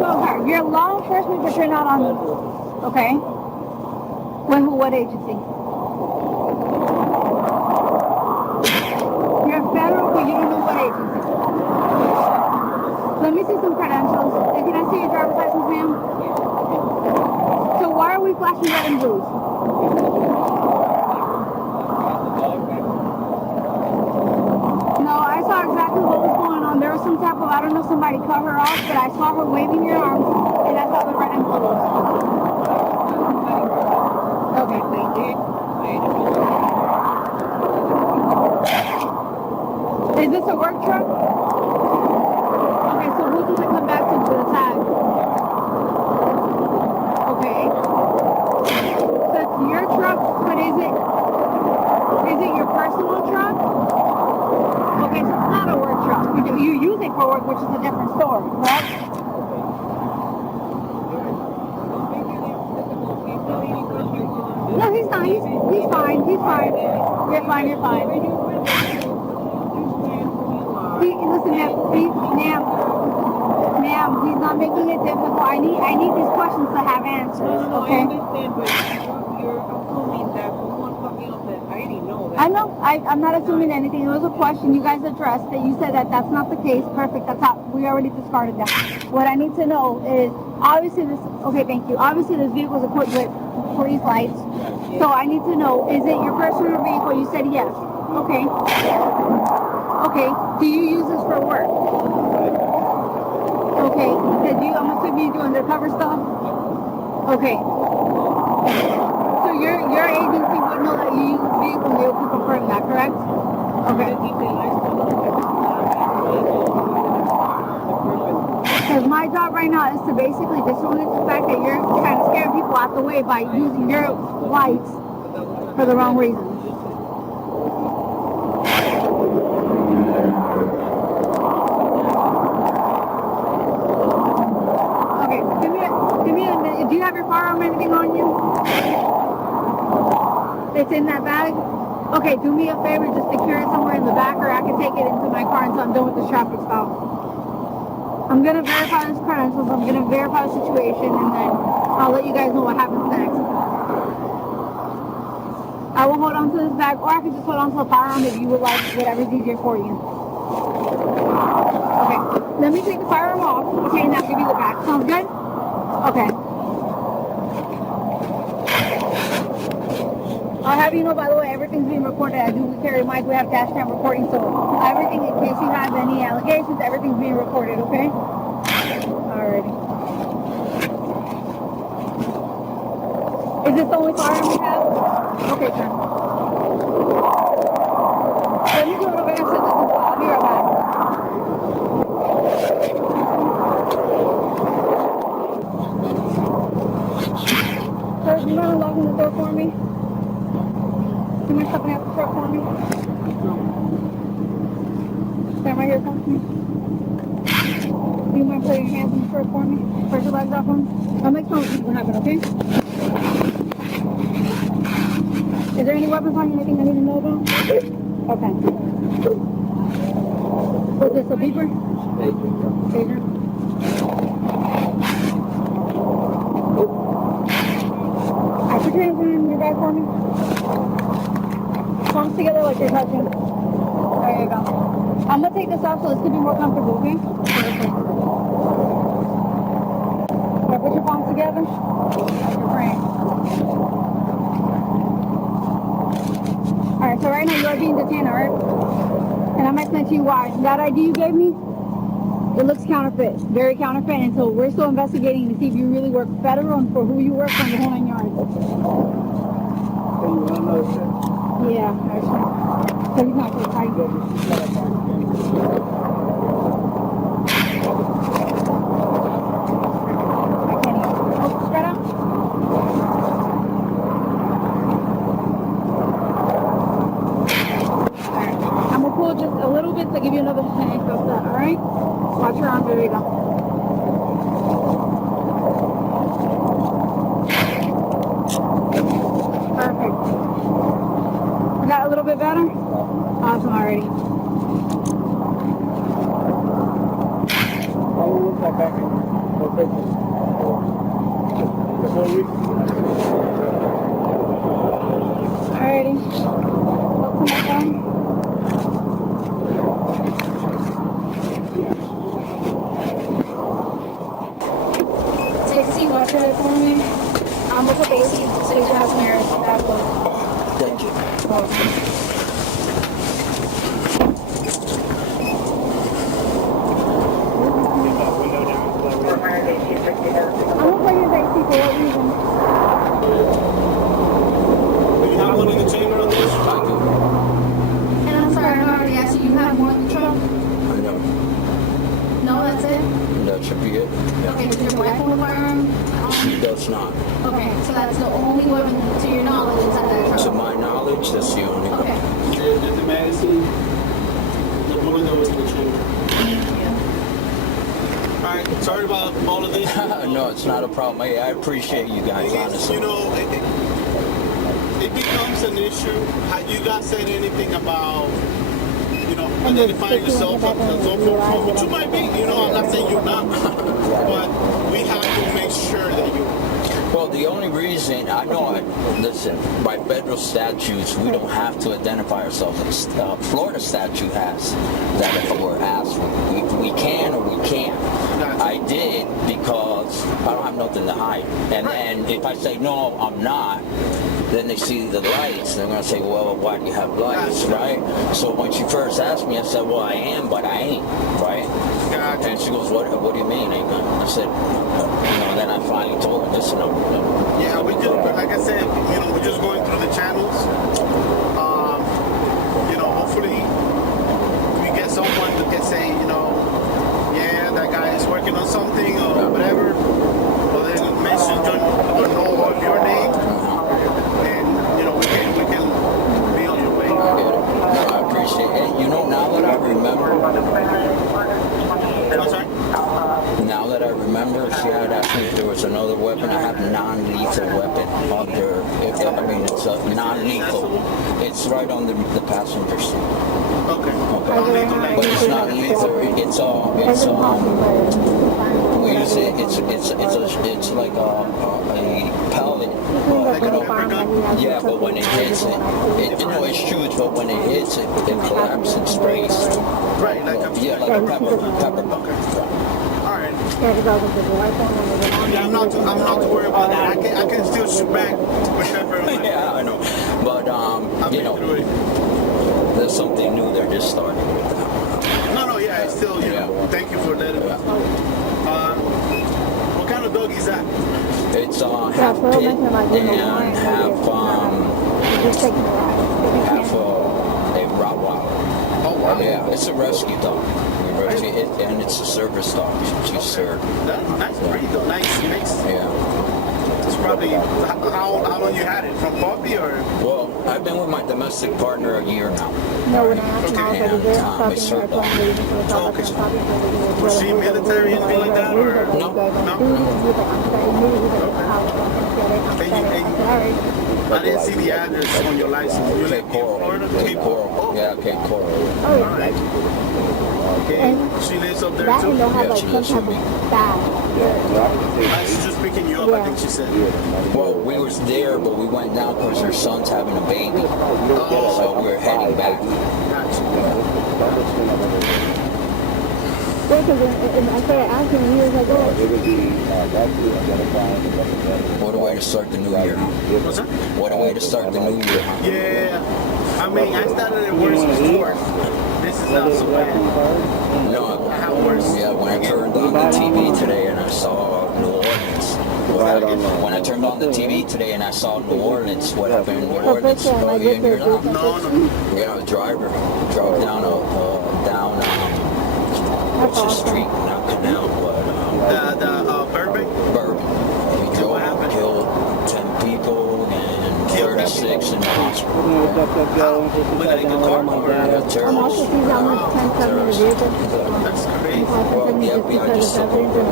So, you're law enforcement, but you're not on the... Okay. What agency? You're federal, but you don't know what agency. Let me see some credentials. And can I see your driver's license, ma'am? So why are we flashing red and blues? No, I saw exactly what was going on. There was some type of, I don't know, somebody cut her off, but I saw her waving your arms, and I saw the red and blues. Okay, thank you. Is this a work truck? Okay, so who does it come back to the tag? Okay. So it's your truck, but is it your personal truck? Okay, so it's not a work truck. You use it for work, which is a different story, correct? No, he's not. He's fine. He's fine. You're fine. You're fine. Listen, ma'am, he's not making it difficult. I need these questions to have answers. Okay. I understand, but you're assuming that someone coming up that I already know that. I know. I'm not assuming anything. It was a question you guys addressed that you said that that's not the case. Perfect. That's how we already discarded that. What I need to know is obviously this. Okay, thank you. Obviously this vehicle is equipped with police lights. So I need to know, is it your personal vehicle? You said yes. Okay. Okay. Do you use this for work? Okay. I'm assuming you do undercover stuff? Okay. So your agency would know that you use this vehicle and they'll confirm that, correct? Okay. Because my job right now is to basically disown the fact that you're trying to scare people out the way by using your lights for the wrong reasons. Okay, give me a minute. Do you have your firearm or anything on you? It's in that bag? Okay, do me a favor, just secure it somewhere in the back, or I can take it into my car until I'm done with the traffic stop. I'm going to verify his credentials, I'm going to verify the situation, and then I'll let you guys know what happens next. I will hold on to this bag, or I can just hold on to the firearm if you would like, whatever's easier for you. Okay, let me take the firearm off, okay, and I'll give you the bag. Sounds good? Okay. I'll have you know, by the way, everything's being recorded. I do carry a mic. We have dash cam recording, so everything, in case you have any allegations, everything's being recorded, okay? Alrighty. Is this the only firearm you have? Okay, sir. Let me go over there and set this up. I'll be right back. Sir, do you mind unlocking the door for me? Can you step out the truck for me? Stand right here, come to me. Do you mind putting your hands in the truck for me? Press your legs off on? I'll make sure what happen, okay? Is there any weapons on you? Anything I need to know about? Okay. Was this a beeper? Pager. Alright, put your hands in your bag for me. Palms together like you're touching. There you go. I'm going to take this off so this could be more comfortable, okay? Perfect. Now put your palms together. Like you're praying. Alright, so right now you are being detained, alright? And I'm explaining to you why. That ID you gave me, it looks counterfeit. Very counterfeit, and so we're still investigating to see if you really work federal and for who you work for in the whole 9 yards. Yeah, actually. So he's not so tight. Spread out. Alright. I'm gonna pull just a little bit to give you another chance of that, alright? Watch your arm, there you go. Perfect. Got a little bit better? Awesome already. How will look like back in? Alrighty. Go to my phone. Take a seat, watch it for me. We'll put the AC so you can have some air back up. Thank you. I'm gonna put your back seat for what reason? Do you have one in the chamber on this? And I'm sorry, I already asked you, you have more in the truck? No, No, that's it? that should be it. Okay, does your wife have a firearm? He does not. Okay, so that's the only weapon, to your knowledge, inside that To truck? my knowledge, that's the only one. Okay. Did the magazine, the bullet that was in the chamber. Alright, sorry about all of this. No, it's not a problem. I appreciate you guys, Thing is, honestly. you know, it becomes an issue. Had you guys said anything about, you know, identifying yourself and so forth, which you might be, you know, I'm not saying you're not, but we have to make sure that you. Well, the only reason I know, listen, by federal statutes, we don't have to identify ourselves. Florida statute has that if we're asked, we can or we can't. I did because I don't have nothing to hide. And then if I say, no, I'm not, then they see the lights. They're going to say, well, why do you have lights, right? So when she first asked me, I said, well, I am, but I ain't, right? And she goes, what do you mean? I said, then I finally told her, listen, Yeah, we just, like I said, you know, we're just going through the channels. You know, hopefully we get someone that can say, you know, yeah, that guy is working on something or whatever. Or then mention or know of your name, and you know, we can be on your way. I appreciate it. You know, now that I remember. I'm sorry? Now that I remember, she had asked me if there was another weapon. I have a non-lethal weapon under. It's a non-lethal. It's right under the passenger seat. Okay. Okay. But it's not lethal. We use it. It's like a pellet. Like a pepper gun? Yeah, but when it hits it shoots. But when it hits it collapses and sprays. Right, like a Yeah, like a pepper gun. All right. Yeah, I'm not too worried about that. I can still shoot back with pepper. Yeah, I know. But you know, there's something new they're just starting with. No, yeah, it's still, you know, thank you for letting us know. What kind of dog is that? It's half pit and half a Rottweiler. Oh, wow. Yeah, it's a rescue dog. And it's a service dog. She's served. That's nice breed though. Nice mix. Yeah. It's probably, how long you had it? From puppy or? Well, I've been with my domestic partner a year now. No, when I asked my Okay. It's her dog. Was she military, anything like that? Or? No. I didn't see the address on your license. You live in Cape Coral. Florida? Cape Coral. Yeah, Cape Coral. All right. Okay. She lives up there too? Yeah, she lives with me. She's just picking you up, I think she said. Well, we was there, but we went down because her son's having a baby. So we're heading back. Gotcha. What a way to start the new year. What's that? What a way to start the new year, huh? Yeah. I mean, I started it worse before. This is not so bad. No, I have worse. yeah, when I turned on the TV today and I saw New Orleans. When I turned on the TV today and I saw New Orleans, what happened in New Orleans? Oh, you didn't hear that? No. Yeah, a driver drove down what's the street? Not Canal, but Burbank? Bourbon. He drove, killed 10 people and 36 in the hospital. With like a car or? Yeah, terrorists. That's crazy. Well, yeah, I just took over.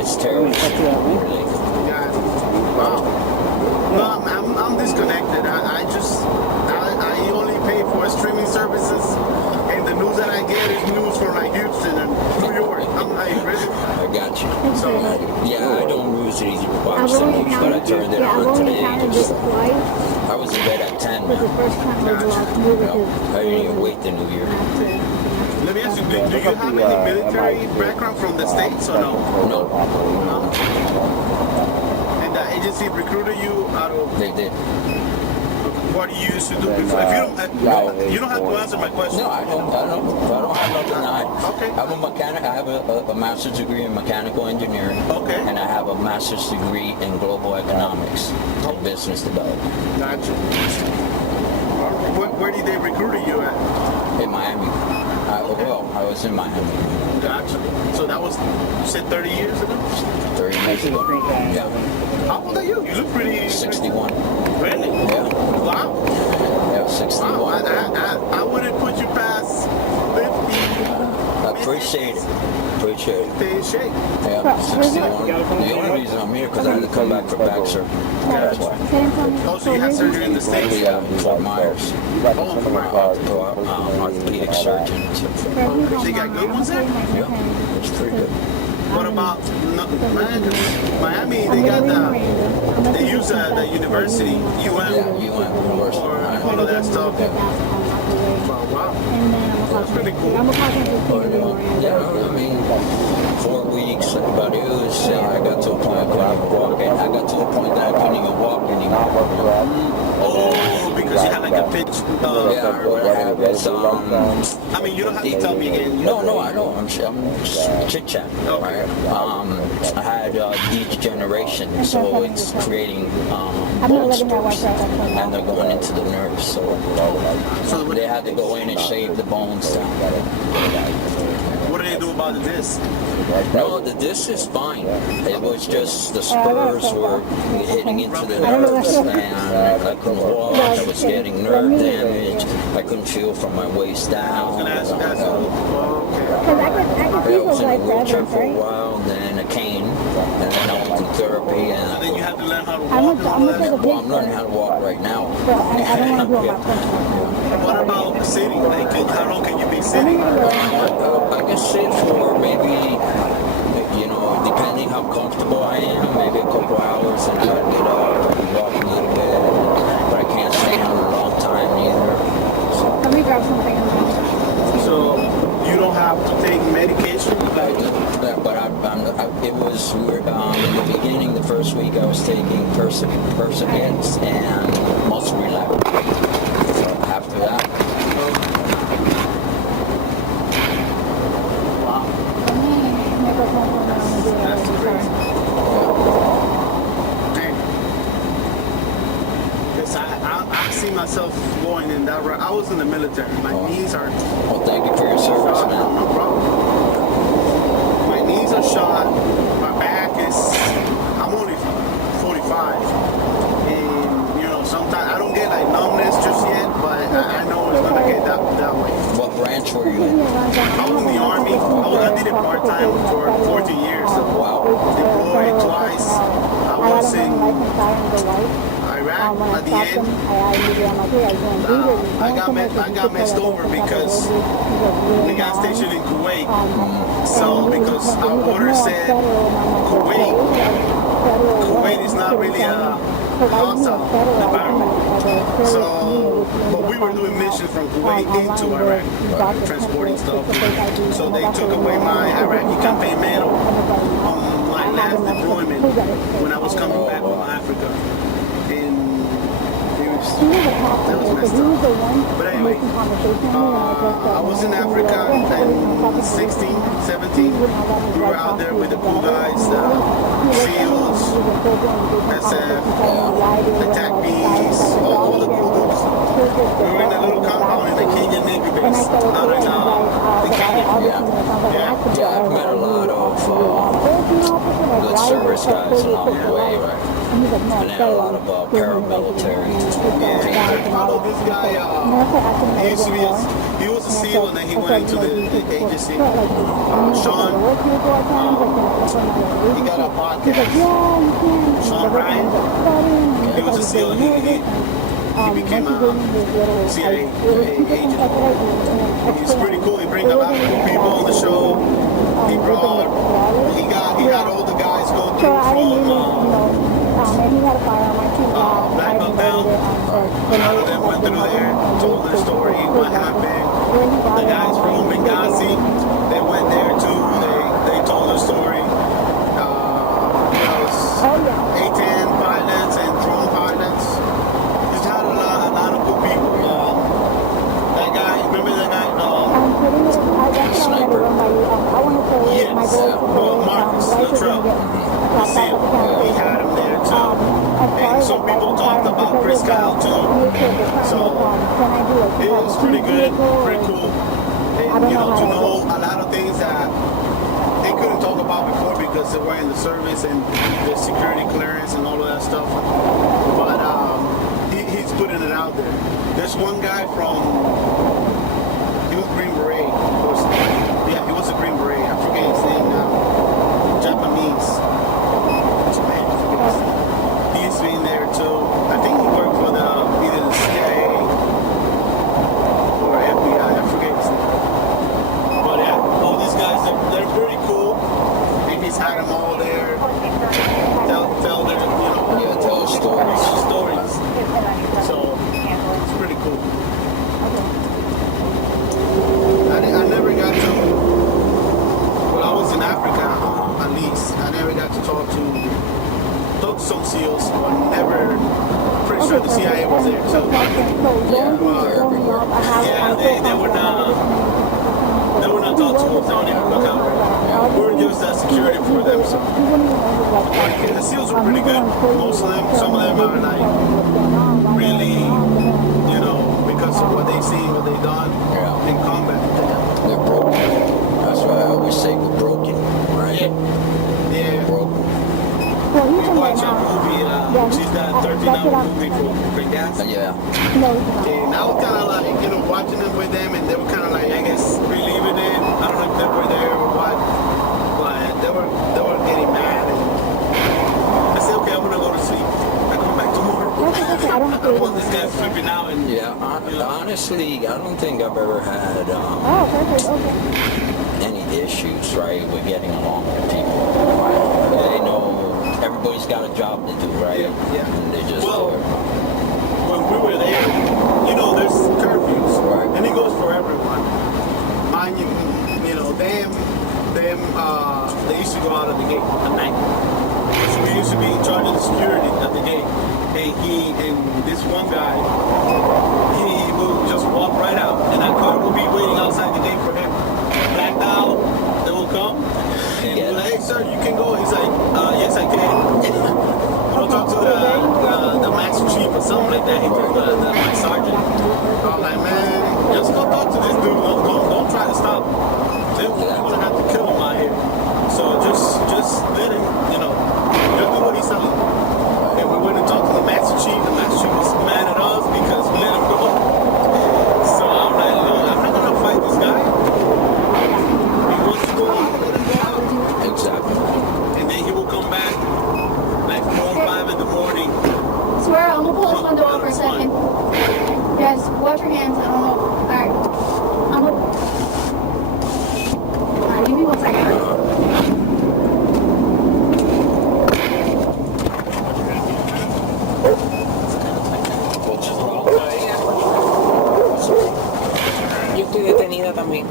It's terrorist related. Yeah. Wow. No, I'm disconnected. I only pay for streaming services, and the news that I get is news from like Houston and New York. I'm like, really? I got you. So Yeah, I don't usually watch I've the only news, but I turned it I've on only today. encountered this twice. I was in bed at 10. This is the first time I watched the movie because I didn't even wait the New Year. Let me ask you, do you have any military background from the States or no? No, No. And the agency recruited you out of they did. what you used to do before? If you don't have to answer my question. No, I don't have nothing to hide. Okay. I'm a mechanic. I have a master's degree in mechanical engineering. Okay. And I have a master's degree in global economics and business development Gotcha. Where did they recruit you at? in Miami. I was in Miami Gotcha. So that was, you said 30 years ago? 30 years ago. Yeah, How old are you? You look pretty... 61. Really? Yeah, Wow. yeah, 61. Wow. I wouldn't put you past 50. Appreciate it. Appreciate it. Stay in shape. Yeah, 61. The only reason I'm here because I had to come back for back surgery. That's why. Oh, so you had surgery in the States? Yeah, Fort Myers. Oh, come on. Orthopedic surgeon. They got good ones there? Yeah, it's pretty good. What about Miami? They got they use the university, UM, Yeah, you went to university. for all of that stuff. Wow. That's pretty cool. Yeah, I mean, 4 weeks, but it was, I got to a point I couldn't even walk. I got to a point that I couldn't even walk anymore. Oh, because you had like a pitch. Yeah, what I have is, I mean, you don't have to tell me again. no, I don't. I'm just chit-chat. Okay. Right? I had degeneration, so it's creating I'm not bone letting that work spurs, out. and they're going into the nerves. So they had to go in and shave the bones down. What do they do about the disc? No, the disc is fine. It was just the spurs were hitting into the nerves, and I couldn't walk. I was getting nerve damage. I couldn't feel from my waist down. I was gonna ask you that. So, okay. Because I could see I was those in a life wheelchair forever, for a right? while, then a cane, and then I went through therapy, And then you and have to learn how to walk. I'm and all gonna take a that. well, I'm learning how to walk right now. But I don't want to do it myself. What about sitting? Like, how long can you be sitting? I can sit for maybe, depending how comfortable I am, maybe a couple hours, and try to get up and walk a little bit. But I can't stand a long time either. Let me grab something. So you don't have to take medication? It was weird. In the beginning, the first week, I was taking Perseverance and muscle relaxant. So after that, That's crazy. Because I see myself going in that route. I was in the military. My knees are well, thank you for your service, shot. man. No problem. My knees are shot. My back is. I'm only 45, and sometimes I don't get like numbness just yet, but I know it's gonna get that way. What branch were you in? I was in the army. I did it part time for 14 years. Wow. Deployed twice. I was in Iraq at the end. I got messed over because the gas station in Kuwait. So because our order said Kuwait is not really a hostile environment. So, but we were doing missions from Kuwait into Iraq, transporting stuff. So they took away my Iraqi campaign medal on my last deployment when I was coming back from Africa. And that was messed up. But anyway, I was in Africa in 16, 17. We were out there with the cool guys, the SEALs, SF, attack bees, all the cool dudes. We were in a little compound in the Kenyan Navy base out in the Kenyan. Yeah, I've met a lot of good service guys along the way, right? And then a lot of paramilitary. Yeah, follow this guy. He was a SEAL and then he went into the agency. Sean, he got a podcast. Sean Ryan, he was a SEAL and he became a CIA agent. He's pretty cool. He brings a lot of cool people on the show. He had all the guys I didn't from really, and he had a firearm. I too Black I Hawk diverted Down. it. A lot of them went through there, told their story, what happened. The guys from Benghazi, they went there too. They told their story. A-10 pilots and drone pilots. Just had a lot of good people. That guy, remember that guy? Sniper. Yes. Well, Marcus Luttrell. The SEAL. We had him there too. And some people talked about Chris Kyle too. So it was pretty good, pretty cool. And to know a lot of things that they couldn't talk about before because they were in the service and the security clearance and all of that stuff. But he's putting it out there. There's one guy he was Green Beret. He was a Green Beret. I forget his name now. Japanese. He's been there too. I think he worked for either the CIA or FBI. I forget his name. But yeah, all these guys, they're pretty cool. And he's had them all there. Tell their, tell stories. So it's pretty cool. I never got to, well, I was in Africa at least. I never got to talk to some SEALs, but never, pretty sure the CIA was there too. They would not talk to us, they don't even look out. We were just as security for them, so. The SEALs were pretty good, most of them. Some of them are like, really, because of what they've seen, what they've done in combat. They're broken. That's why I always say we're broken, right? Yeah. Broken. We watched a movie, she's that 13-hour movie for Benghazi. Yeah. And I was kind of like, watching them with them, and they were kind of like, I guess, reliving it. I don't know if they were there or what, but they were getting mad. And I said, okay, I'm gonna go to sleep. I come back tomorrow. I don't want this guy flipping out. And honestly, I don't think I've ever had any issues, right, with getting along with people. Right? They know everybody's got a job to do, right? Yeah. And they just do it. When we were there, there's curfews, right, and it goes for everyone. Mind you, they used to go out of the gate at night. So we used to be in charge of the security at the gate. And this one guy, he will just walk right out, and our car will be waiting outside the gate for him. Blacked out, they will come, and we're like, hey sir, you can go. He's like, yes I can. Talk to the master chief or something like that. He told the my sergeant. I'm like, man, just go talk to this dude. Don't try to stop him. We're gonna have to kill him out here. So just let him, just do what he's telling. And we went and talked to the master chief. The master chief was mad at us because we let him go. So I'm like, look, I'm not gonna fight this guy. He wants to go out, let him go out. Exactly. And then he will come back like 4 or 5 in the morning. Swear, I'm gonna pull this window up for a second. Guys, wash your hands. I don't know. Alright. Alright, give me 1 second. Yo estoy detenida también.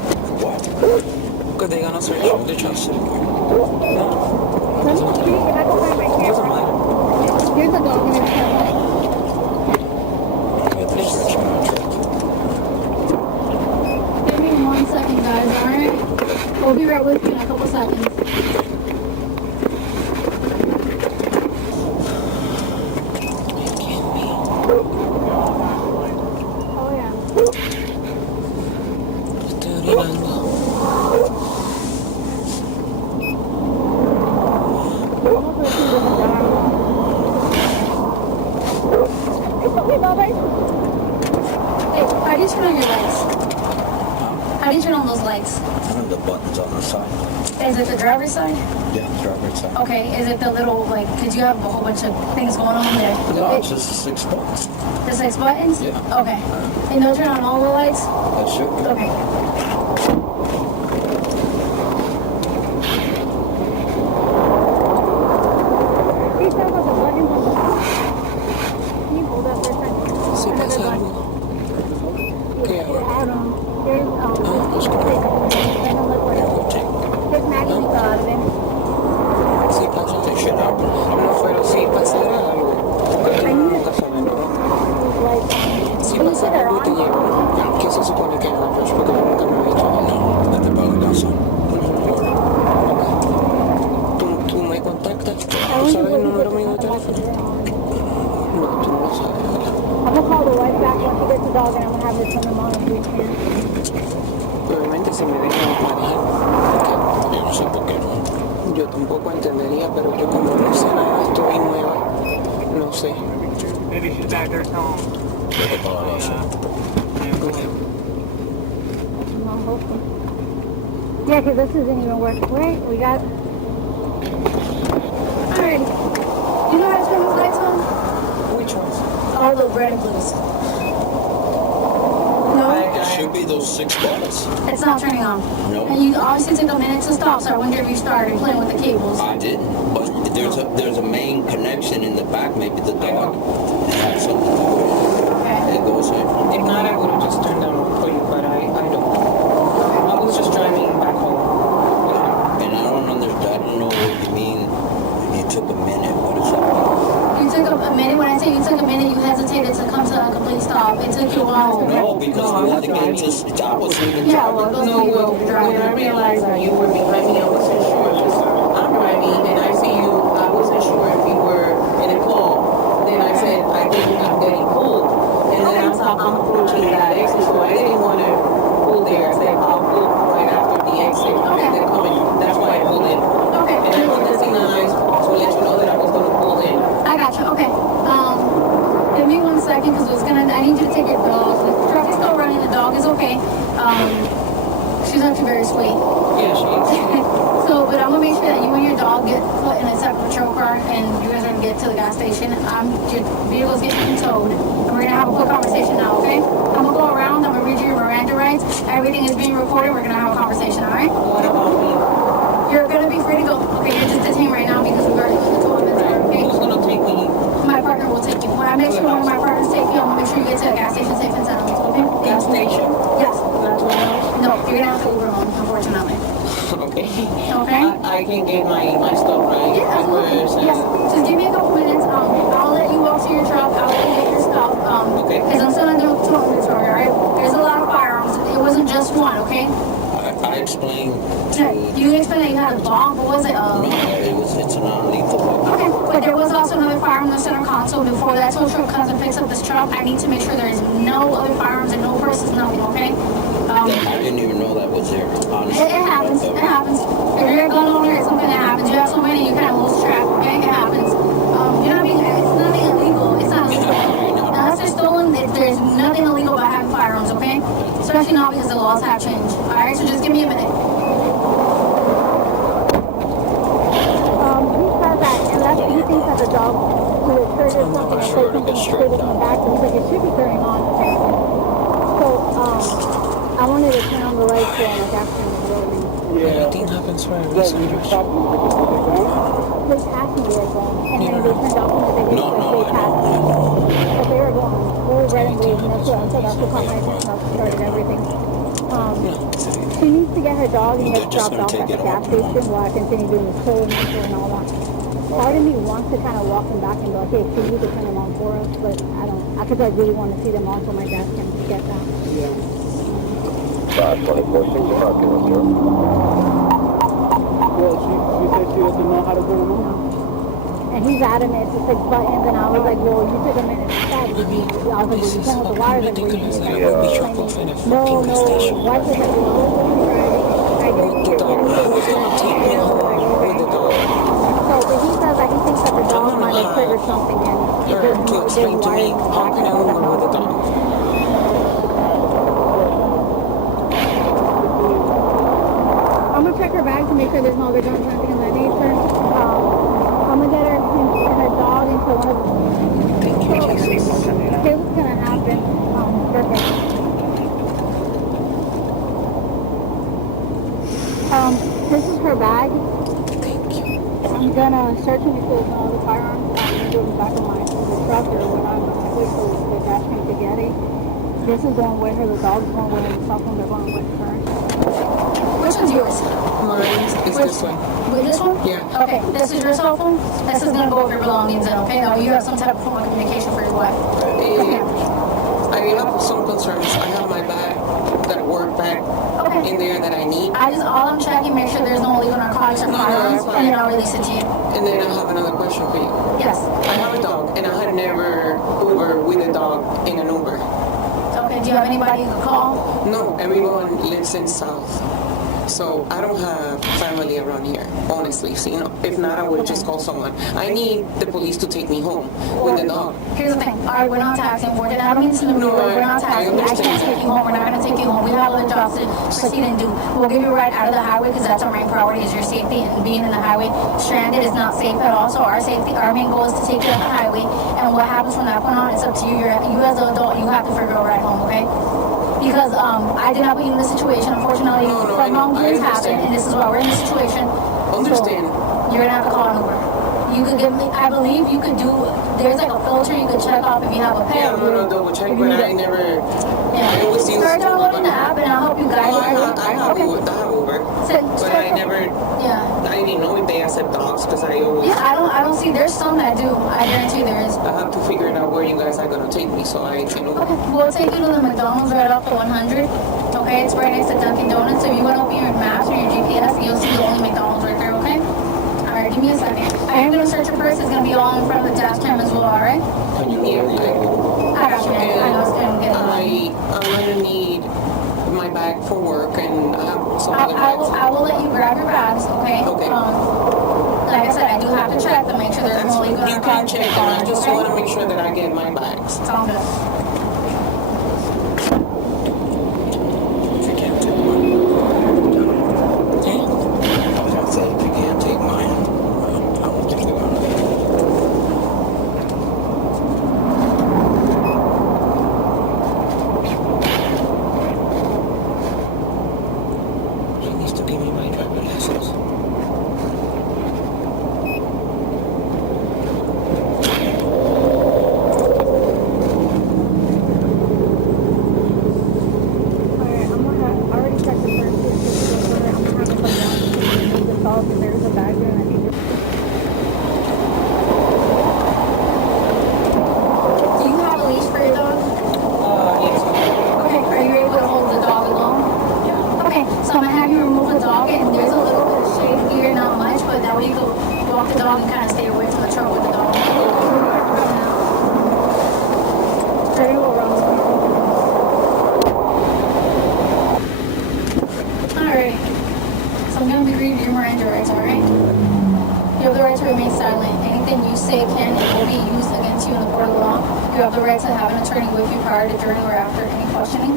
Because they're gonna search the trust. No. Doesn't matter. Here's the document. Give me 1 second, guys, alright? We'll be right with you in a couple seconds. Oh, yeah. Estoy orinando. Hey, how do you turn on your lights? How do you turn on those lights? The buttons on the side. Is it the driver's side? Yeah, driver's side. Okay, is it the little, because you have a whole bunch of things going on there? No, it's just 6 buttons. The 6 buttons? Yeah. Okay. And they'll turn on all the lights? That should be. Okay. you fell out of it. Sí pasa. That shit happen. No, pero sí pasará algo. Porque uno nunca sabe, ¿no? Si pasa algo y te llevan, ¿qué se supone que haga Josh? Porque yo nunca me he hecho eso. No, vete para la casa. Tú me contactas. ¿Tú sabes el número mío de teléfono? No, tú no lo sabes, ¿verdad? I'm gonna call the wife back once she gets the dog and I'm gonna have her turn them on if we can. Obviamente si me dejan manejar. Yo no sé por qué no. Yo tampoco entendería, pero yo como no sé nada, estoy nueva, no sé. Maybe she's back there telling Vete para la casa. I'm hoping. Yeah, because this isn't even working. Wait, we got... Alright. You know how to turn those lights on? Which ones? All the red and blues. No? It should be those 6 buttons. It's not turning on. No. And you obviously took a minute to stop, so I wonder if you started playing with the cables. I didn't, but there's a main connection in the back. Maybe the dog had something to do with it. Okay. It goes in. If not, I would have just turned them on for you, but I don't. I was just driving back home. And I don't know what you mean. You took a minute. What is that? You took a minute. When I say you took a minute, you hesitated to come to a complete stop. It took you a while. No, because we had to get to. I wasn't even Yeah, driving. well, No, well, when I realized that you were behind me, I wasn't sure. I'm driving, and I see you. I wasn't sure if you were in a call. Then I said, I think I'm getting pulled. And then I'm approaching that exit, so I didn't want to pull there. I said, I'll pull right after the exit. And they're coming. That's why I pulled in. Okay. And I put the signals to let you know that I was going to pull in. I got you. Okay. Give me 1 second because I need you to take your dog. The truck is still running. The dog is okay. She's actually very sweet. Yeah, she is. So, but I'm gonna make sure that you and your dog get put in a separate patrol car, and you guys are gonna get to the gas station. Your vehicle's getting towed, and we're gonna have a quick conversation now. Okay? I'm gonna go around. I'm gonna read you your Miranda rights. Everything is being recorded. We're gonna have a conversation. All right? What about me? You're gonna be free to go. Okay, you're just detained right now because we've already done the tow inventory. Okay? Who's going to take me? My partner will take you. When I make sure one of my partners take you, I'm gonna make sure you get to the gas station safe and sound. Okay? Gas station? Yes. That's what I was. No, you're gonna have to Uber home, unfortunately. Okay. Okay? I can get my stuff right. Yeah, absolutely. Papers and- Yes. Just give me a couple minutes. I'll let you walk to your truck. I'll let you get your stuff. Okay. Because I'm still under tow inventory, all right? There's a lot of firearms. It wasn't just one, okay? I explained You explained that you had a bomb. What was it? no, it's a non-lethal weapon. Okay, but there was also another firearm in the center console. Before that tow truck comes and picks up this truck, I need to make sure there is no other firearms and no purses, nothing, okay? I didn't even know that was there, honestly. It happens. It happens. If you're a gun owner, it's something that happens. You have so many, you kind of lose track, okay? It happens. You're not being, it's nothing illegal. It's not illegal. Unless they're stolen, there's nothing illegal about having firearms, okay? Especially not because the laws have changed. Alright, so just give me a minute. He said that unless he thinks that the dog will trigger something and say something triggered in the back, he's like, it should be turning on. So, I wanted to turn on the lights for like after the building. Everything happens for a reason. They passed me were going, and then they turned off and they passed me. But they were going, they were red and blue, and that's what that's what caught my attention. That's what started everything. She needs to get her dog and get dropped off at the gas station while I continue doing the tow and all that. Part of me wants to kind of walk them back and go, okay, so you can turn them on for us, but I don't, because I really want to see them on so my dad can get that. Yeah. 24, 6 o'clock, sir. Well, she said she doesn't know how to put them on. And he's adamant to click buttons, and I was like, well, you took a minute to start. I was like, well, you turn with the wires. Like, Ridiculous that I would be dropped off in a no, fucking station. why should I do I With the dog. Who's going to take me home with the dog? So, but he says that he thinks that the dog might have triggered something, and it Or doesn't to explain to me, how can I Uber with the dog? I'm gonna check her bag to make sure there's no other guns or anything of that nature. I'm gonna get her dog into one of the... Thank you, Jesus. Here's what's gonna happen. Perfect. This is her bag. Thank you. I'm gonna search and make sure there's no other firearms. I'm gonna do it back of the truck or when I'm wait for the gas tank to get it. This is going with her. The dog's going with her. The cell phone, they're going with her. Which one's yours? Mine is this one. With this one? Yeah. Okay, this is your cell phone? This is gonna go with your belongings in, okay? Now you have some type of form of communication for your wife. I have some concerns. I have my bag, that work bag in there that I need. All I'm checking, make sure there's no illegal narcotics or firearms, and then I'll release it to you. And then I have another question for you. Yes. I have a dog, and I had never Uber with a dog in an Uber. Okay, do you have anybody you could call? No, everyone lives in South. So I don't have family around here, honestly. So, if not, I would just call someone. I need the police to take me home with the dog. Here's the thing. All right, we're not taxing. I don't mean to we're not taxing. I can't take you home. We're not going to take you home. We have other jobs to proceed and do. We'll give you a ride out of the highway because that's our main priority is your safety, and being in the highway stranded is not safe at all. So our main goal is to take you off the highway, and what happens from that point on, it's up to you. You as an adult, you have to figure out a ride home, okay? Because I did not put you in this situation. Unfortunately, some wrong things happen, and this is why we're in this situation. Understand. So you're gonna have to call an Uber. You could give me. I believe you could do. There's like a filter you could check off if you have a pet. Yeah, I'm gonna double check, but I never. Yeah. I always use. Start downloading the app, and I'll help you guide. I have Uber, but I never. Yeah. I didn't know if they accept dogs because I always. Yeah, I don't see. There's some that do. I guarantee there is. I have to figure it out where you guys are gonna take me, so I can. Okay, we'll take you to the McDonald's right off the 100. Okay, it's right next to Dunkin' Donuts. So if you want to open your maps or your GPS, you'll see the only McDonald's right there. Okay. All right, give me a second. I am gonna search your purse. It's gonna be all in front of the dash cam as well. All right. I got you. Man. I know it's gonna get. I'm gonna need my bag for work, and I have some other bags. I will let you grab your bags. Okay. Okay. Like I said, I do have to check to make sure there's no illegal You can check, and I just want to make sure that I get my bags. Sounds good. If you can't take mine. I was gonna say, if you can't take mine, I don't think you're gonna. He needs to give me my driver's license. You have the right to have an attorney with you prior to, during, or after any questioning.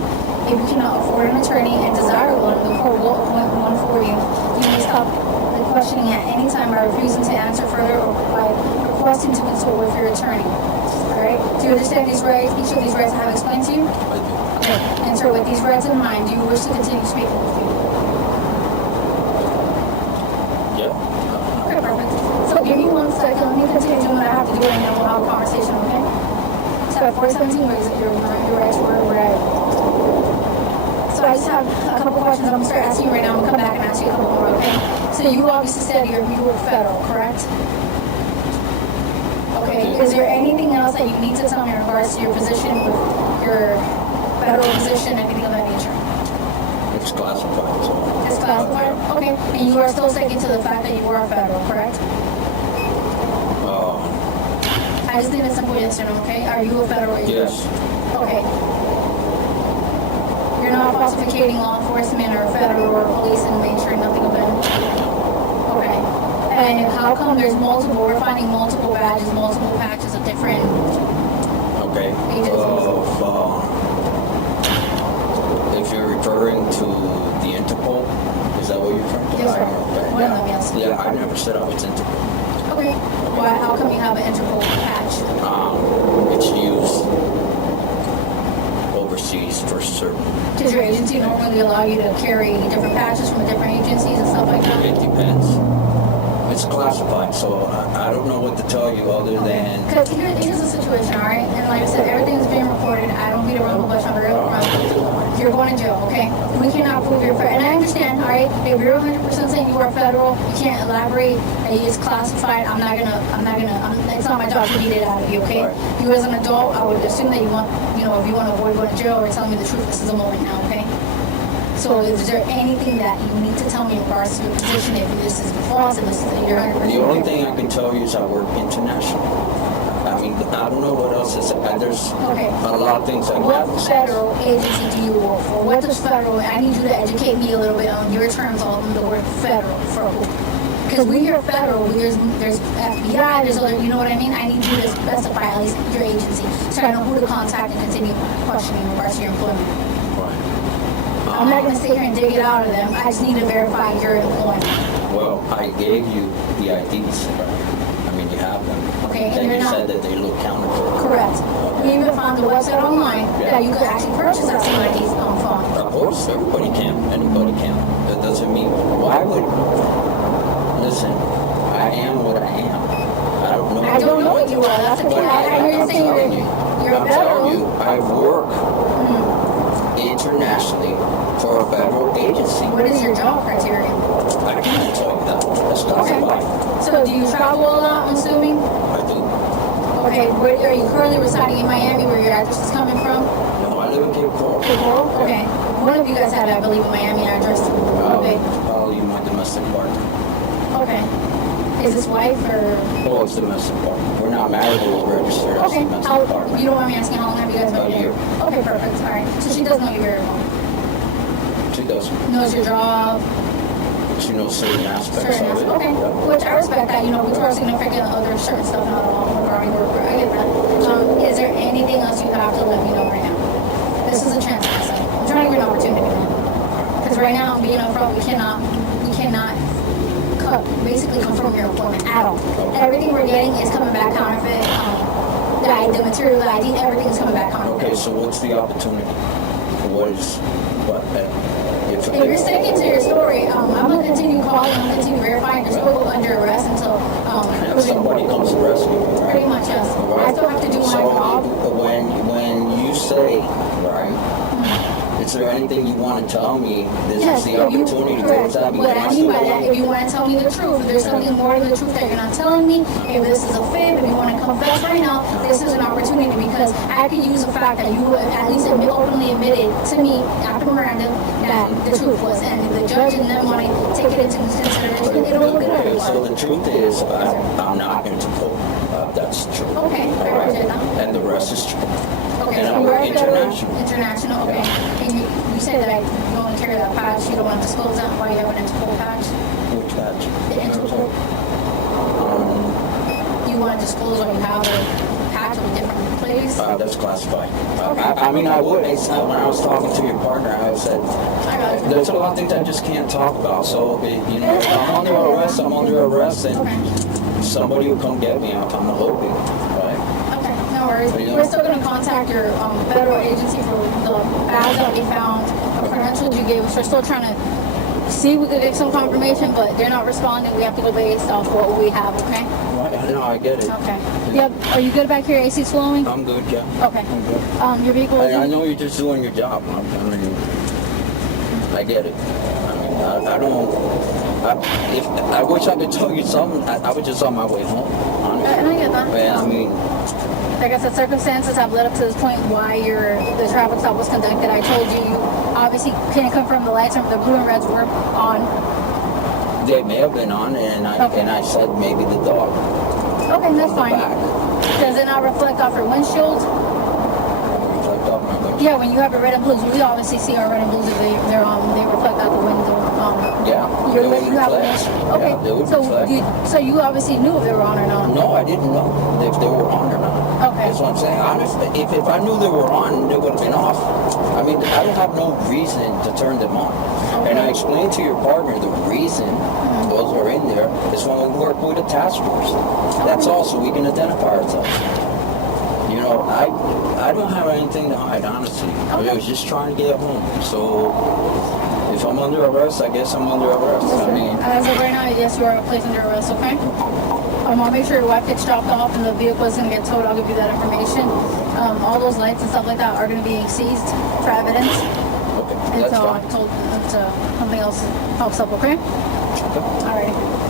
If you cannot afford an attorney and desire one, the court will appoint one for you. You may stop the questioning at any time by refusing to answer further or by requesting to consult with your attorney. Alright? Do you understand these rights? Each of these rights I have explained to you? Okay. And so with these rights in mind, do you wish to continue speaking with me? Yeah. Okay, perfect. So give me 1 second. Let me continue doing what I have to do and then we'll have a conversation, okay? So at 417, where is it? Your rights were right. So I just have a couple questions I'm going to start asking you right now. I'm going to come back and ask you a couple more, okay? So you obviously said you were federal, correct? Okay. Is there anything else that you need to tell me in regards to your position with your federal position, anything of that nature? It's classified, so. It's classified? Okay. And you are still sticking to the fact that you are federal, correct? I just need a simple yes or no, okay? Are you a federal agent? Yes. Okay. You're not falsificating law enforcement or federal or police and make sure nothing of that. Okay. And how come there's multiple, we're finding multiple badges, multiple patches of different Okay. agencies? If you're referring to the Interpol, is that what you're referring to? Yes, sir. Okay. One of them, yes. Yeah, I never said I was Interpol. Okay. Why? How come you have an Interpol patch? It's used overseas for certain. Does your agency normally allow you to carry different patches from different agencies and stuff like that? It depends. It's classified, so I don't know what to tell you other than. Because here's the situation, all right? And like I said, everything's being recorded. I don't beat around the bush. I'm very upfront. You're going to jail, okay? We cannot prove you're federal. And I understand, all right? If you're 100% saying you are federal, you can't elaborate. It's classified. It's not my job to beat it out of you, okay? Right. You as an adult, I would assume that you want, if you want to avoid going to jail or telling me the truth, this is the moment now, okay? So is there anything that you need to tell me in regards to your position if this is false and this is you're 100%? The only thing I can tell you is I work international. I mean, I don't know what else is. There's a lot of things I can What federal agency do you work for? What does federal? I need you to educate me a little bit on your terms on the word federal for who? Because we hear federal, there's FBI, there's other, you know what I mean? I need you to specify at least your agency so I know who to contact and continue questioning in regards to your employment. I'm not going to sit here and dig it out of them. I just need to verify your employment. Well, I gave you the IDs. I mean, you have them. Okay, Then and you said that they look counterfeit. Correct. You even found the website online that you could actually purchase that same IDs from. Of course, everybody can. Anybody can. That doesn't mean. Why would. Listen, I am what I am. I don't know. I don't know what you are. That's okay. I hear you saying you're I'm federal. telling you, I work internationally for a federal agency. What is your job criteria? I can't tell you that. That's classified. So do you travel a lot, I'm assuming? I do. Okay, where are you currently residing in Miami, where your address is coming from? No, I live in Cape Coral. Okay. One of you guys had, I believe, a Miami address. Okay. Probably my domestic partner. Okay. Is this wife or? Oh, it's domestic partner. We're not married, we're registered as Okay. domestic partner. You don't want me asking how long have you guys been A year. together? Okay, perfect. All right. So she does know you very well. She does. Knows your job. She knows certain aspects Certain of it. aspects. Okay. Yeah. Which I respect that. We throw our significant other certain stuff not all regarding work. I get that. Is there anything else you have to let me know right now? This is a chance, myself. I'm trying to give you an opportunity, man. Because right now, being upfront, we cannot basically confirm your employment at all. Everything we're getting is coming back counterfeit. The material, the ID, everything is coming back counterfeit. Okay, so what's the opportunity? If you're sticking to your story, I'm going to continue calling, I'm going to continue verifying. You're still under arrest until somebody comes to rescue you, right? Pretty much, yes. Right. I still have to do my job. When you say, right, is there anything you want to tell me? This is the opportunity to correct. tell me. What I mean by that, if you want to tell me the truth, if there's something more to the truth that you're not telling me, if this is a fib, if you want to confess right now, this is an opportunity because I could use the fact that you at least openly admitted to me after Miranda that the truth was, and if the judge and them want to take it into consideration, it'll look good. So the truth is, I'm not going to vote. That's true. Okay, I appreciate that. And the rest is true. Okay, And so I you work are international. International, okay. And you said that you only carry that patch, you don't want to disclose that, why you have an Interpol patch? Which patch? The Interpol. You want to disclose when you have a patch of a different place? That's classified. I mean, I would. It's not when I was talking to your partner, I said, I got you. there's a lot of things I just can't talk about. So, if I'm under arrest, and somebody will come get me. I'm hoping, right? Okay, no worries. We're still going to contact your federal agency for the badge that we found, the credentials you gave us. We're still trying to see if we could get some confirmation, but they're not responding. We have to go based off what we have, okay? Right. No, I get it. Okay. Yep. Are you good back here? AC's flowing? I'm good, yeah. Okay. I'm good. Your vehicle is I know you're just doing your job. I mean, I get it. I mean, I don't. If I wish I could tell you something, I was just on my way home. Honestly. And I get that. Man, I mean, like I said, circumstances have led up to this point why the traffic stop was conducted. I told you obviously can't confirm the lights from the blue and reds were on. they may have been on, and I said maybe the dog. Okay, that's on the fine. back. Does it not reflect off your windshield? Reflect off my windshield. Yeah, when you have a red and blues, we obviously see our red and blues if they reflect out the window. Yeah, You're they would you have reflect. okay. Yeah, they would reflect. So you obviously knew if they were on or not. No, I didn't know if they were on or not. Okay. That's what I'm saying. Honestly, if I knew they were on, they would have been off. I mean, I don't have no reason to turn them on. Okay. And I explained to your partner the reason those are in there is when we work with a task force. That's all, so we can identify ourselves. You know, I don't have anything to hide, honestly. I was just trying to get home. So, If I'm under arrest, I guess I'm under arrest. I mean, As of right now, yes, you are placed under arrest, okay? I'll make sure your wife gets dropped off and the vehicle is going to get towed. I'll give you that information. All those lights and stuff like that are going to be seized for evidence. okay, that's Until fine. something else pops up, okay? Okay. Alrighty.